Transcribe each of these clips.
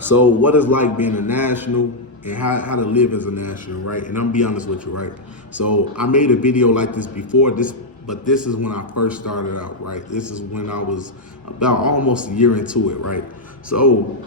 So what it's like being a national and how to live as a national, right? And I'm gonna be honest with you, right? So I made a video like this before this, but this is when I first started out, right? This is when I was about almost a year into it, right? So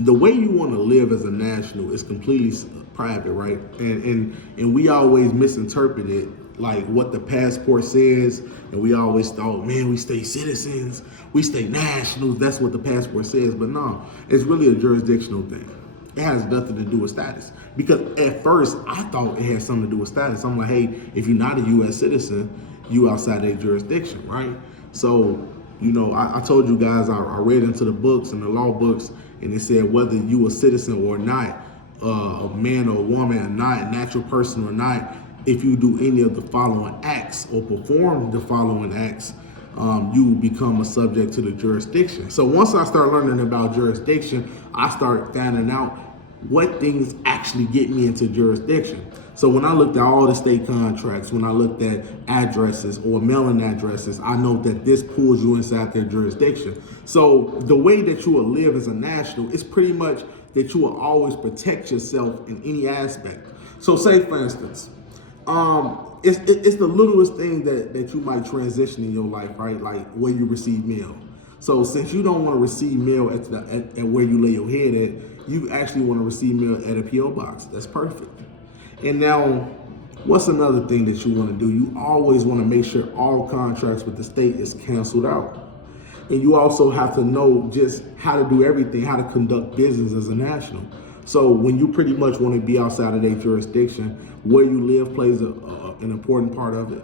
the way you want to live as a national is completely private, right? And we always misinterpret it like what the passport says, and we always thought, man, we stay citizens, we stay nationals. That's what the passport says, but no, it's really a jurisdictional thing. It has nothing to do with status. Because at first, I thought it had something to do with status. I'm like, hey, if you're not a U.S. citizen, you outside their jurisdiction, right? So, I told you guys I read into the books and the law books, and it said whether you a citizen or not, a man or a woman or not, a natural person or not, if you do any of the following acts or perform the following acts, you become a subject to the jurisdiction. So once I start learning about jurisdiction, I start finding out what things actually get me into jurisdiction. So when I looked at all the state contracts, when I looked at addresses or mailing addresses, I know that this pulls you inside their jurisdiction. So the way that you will live as a national is pretty much that you will always protect yourself in any aspect. So say for instance, it's the littlest thing that you might transition in your life, right? Like where you receive mail. So since you don't want to receive mail at where you lay your head at, you actually want to receive mail at a PO box. That's perfect. And now, what's another thing that you want to do? You always want to make sure all contracts with the state is canceled out. And you also have to know just how to do everything, how to conduct business as a national. So when you pretty much want to be outside of their jurisdiction, where you live plays an important part of it.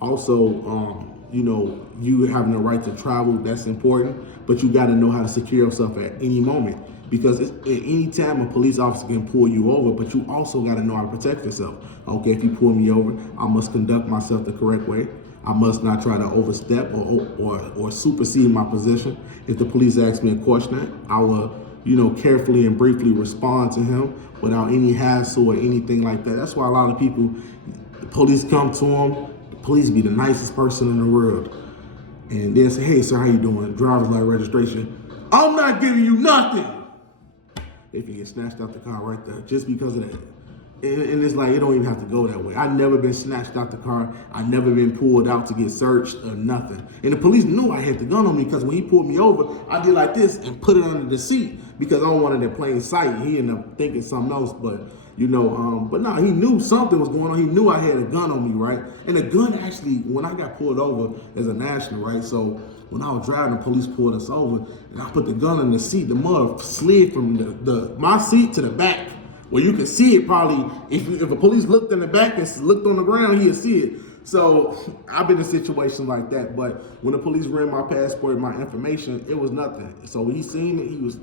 Also, you having the right to travel, that's important, but you got to know how to secure yourself at any moment. Because at any time a police officer can pull you over, but you also got to know how to protect yourself. Okay, if you pull me over, I must conduct myself the correct way. I must not try to overstep or supersede my position. If the police ask me a question, I will, carefully and briefly respond to him without any hassle or anything like that. That's why a lot of people, the police come to them, the police be the nicest person in the world. And they'll say, hey, sir, how you doing? Driver's license registration. I'm not giving you nothing. They can get snatched out the car right there just because of that. And it's like, it don't even have to go that way. I've never been snatched out the car. I've never been pulled out to get searched or nothing. And the police knew I had the gun on me because when he pulled me over, I did like this and put it under the seat because I don't want it in plain sight. He ended up thinking something else, but but no, he knew something was going on. He knew I had a gun on me, right? And the gun actually, when I got pulled over as a national, right? So when I was driving, the police pulled us over and I put the gun in the seat. The mud slid from my seat to the back. Well, you can see it probably, if a police looked in the back and looked on the ground, he'd see it. So I've been in situations like that, but when the police ran my passport and my information, it was nothing. So when he seen it, he was,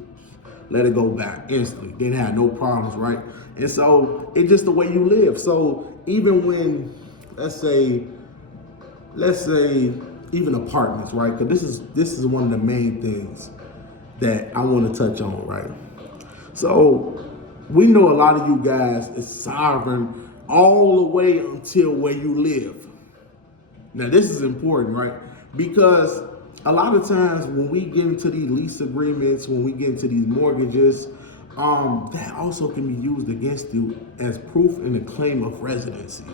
let it go back instantly. Didn't have no problems, right? And so it's just the way you live. So even when, let's say even apartments, right? Because this is one of the main things that I want to touch on, right? So we know a lot of you guys is sovereign all the way until where you live. Now this is important, right? Because a lot of times when we get into these lease agreements, when we get into these mortgages, that also can be used against you as proof in the claim of residency.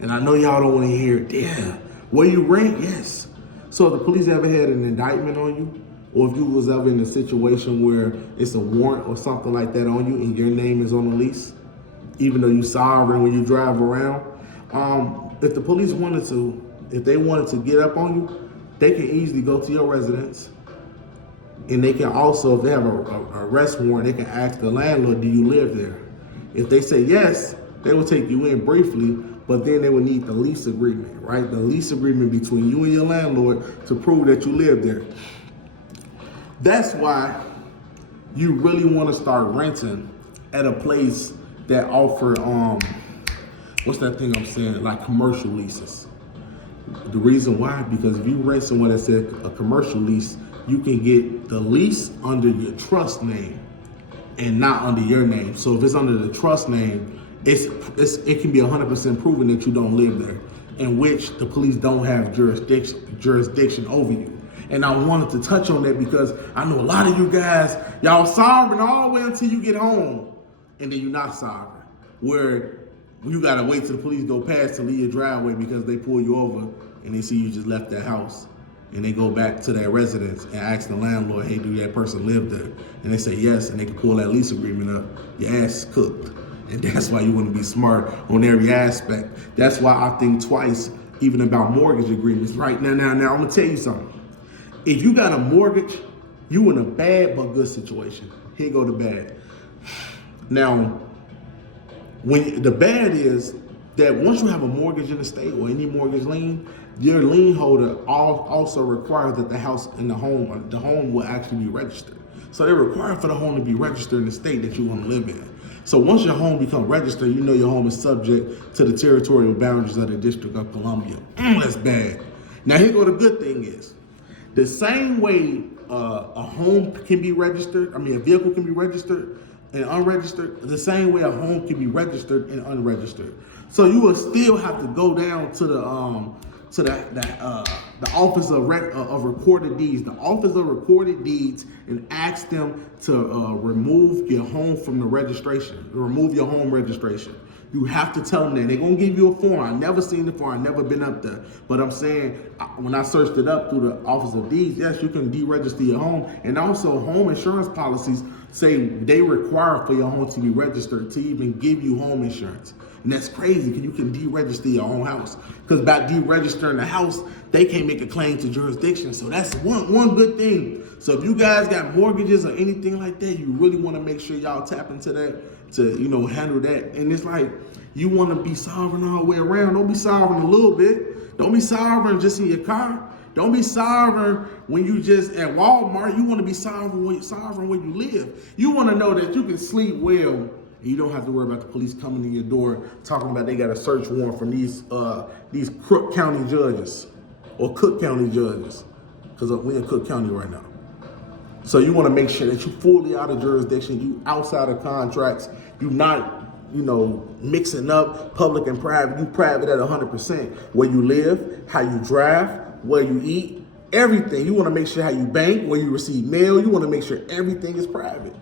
And I know y'all don't want to hear, yeah, where you rent? Yes. So if the police ever had an indictment on you, or if you was ever in a situation where it's a warrant or something like that on you and your name is on the lease, even though you sovereign when you drive around, if the police wanted to, if they wanted to get up on you, they can easily go to your residence. And they can also, if they have a arrest warrant, they can ask the landlord, do you live there? If they say yes, they will take you in briefly, but then they would need the lease agreement, right? The lease agreement between you and your landlord to prove that you live there. That's why you really want to start renting at a place that offer, what's that thing I'm saying? Like commercial leases. The reason why, because if you rent somewhere that says a commercial lease, you can get the lease under your trust name and not under your name. So if it's under the trust name, it can be 100% proven that you don't live there, in which the police don't have jurisdiction over you. And I wanted to touch on that because I know a lot of you guys, y'all sovereign all the way until you get home, and then you're not sovereign. Where you gotta wait till the police go past to leave your driveway because they pull you over and they see you just left that house. And they go back to that residence and ask the landlord, hey, do that person live there? And they say yes, and they can pull that lease agreement up. Your ass is cooked. And that's why you want to be smart on every aspect. That's why I think twice, even about mortgage agreements. Right now, I'm gonna tell you something. If you got a mortgage, you in a bad but good situation. Here go the bad. Now, when the bad is that once you have a mortgage in the state or any mortgage lien, your lien holder also requires that the house and the home will actually be registered. So they require for the home to be registered in the state that you want to live in. So once your home becomes registered, you know your home is subject to the territorial boundaries of the District of Columbia. That's bad. Now here go the good thing is, the same way a home can be registered, a vehicle can be registered and unregistered, the same way a home can be registered and unregistered. So you will still have to go down to the Office of Recorded Deeds, the Office of Recorded Deeds, and ask them to remove your home from the registration, remove your home registration. You have to tell them that. They're going to give you a form. I've never seen the form. I've never been up there. But I'm saying, when I searched it up through the Office of Deeds, yes, you can deregister your home. And also, home insurance policies say they require for your home to be registered to even give you home insurance. And that's crazy because you can deregister your own house. Because by deregistering the house, they can't make a claim to jurisdiction. So that's one good thing. So if you guys got mortgages or anything like that, you really want to make sure y'all tap into that to, handle that. And it's like, you want to be sovereign all the way around. Don't be sovereign a little bit. Don't be sovereign just in your car. Don't be sovereign when you just at Walmart. You want to be sovereign where you live. You want to know that you can sleep well and you don't have to worry about the police coming to your door talking about they got a search warrant from these Crook County judges or Cook County judges, because we're in Cook County right now. So you want to make sure that you fully out of jurisdiction, you outside of contracts, you not mixing up public and private. You private at 100%. Where you live, how you drive, where you eat, everything. You want to make sure how you bank, where you receive mail. You want to make sure everything is private.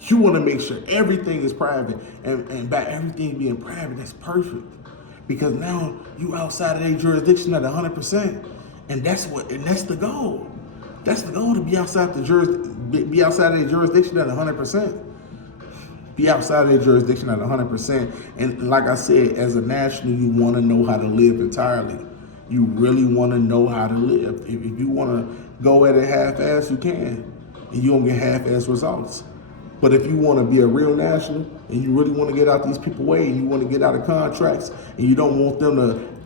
You want to make sure everything is private. And by everything being private, that's perfect. Because now you outside of their jurisdiction at 100%. And that's the goal. That's the goal, to be outside of their jurisdiction at 100%. Be outside of their jurisdiction at 100%. And like I said, as a national, you want to know how to live entirely. You really want to know how to live. If you want to go at it half-ass, you can. And you don't get half-ass results. But if you want to be a real national and you really want to get out these people way and you want to get out of contracts and you don't want them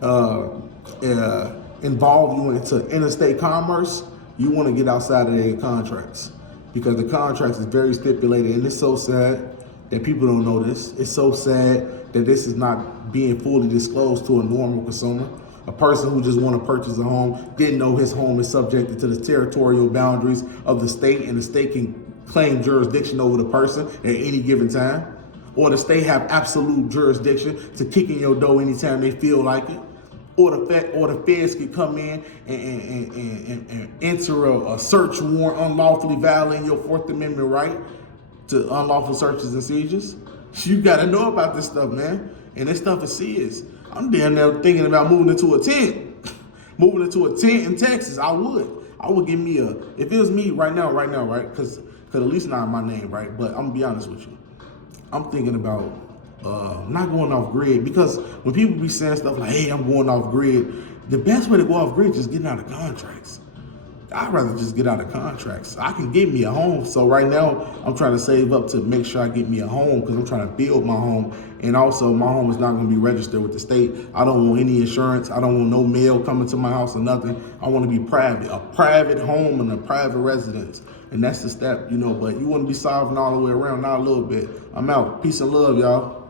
to involve you into interstate commerce, you want to get outside of their contracts, because the contracts is very stipulated. And it's so sad that people don't know this. It's so sad that this is not being fully disclosed to a normal consumer. A person who just want to purchase a home didn't know his home is subjected to the territorial boundaries of the state, and the state can claim jurisdiction over the person at any given time, or the state have absolute jurisdiction to kick in your door anytime they feel like it, or the feds can come in and enter a search warrant, unlawfully violating your Fourth Amendment right to unlawful searches and seizures. You got to know about this stuff, man, and this stuff is serious. I'm damn near thinking about moving into a tent in Texas. I would give me if it was me right now, right? Because at least not my name, right? But I'm gonna be honest with you. I'm thinking about not going off grid, because when people be saying stuff like, hey, I'm going off grid, the best way to go off grid is just getting out of contracts. I'd rather just get out of contracts. I can get me a home. So right now, I'm trying to save up to make sure I get me a home, because I'm trying to build my home. And also, my home is not going to be registered with the state. I don't want any insurance. I don't want no mail coming to my house or nothing. I want to be private, a private home and a private residence. And that's the step, but you want to be sovereign all the way around, not a little bit. I'm out. Peace and love, y'all.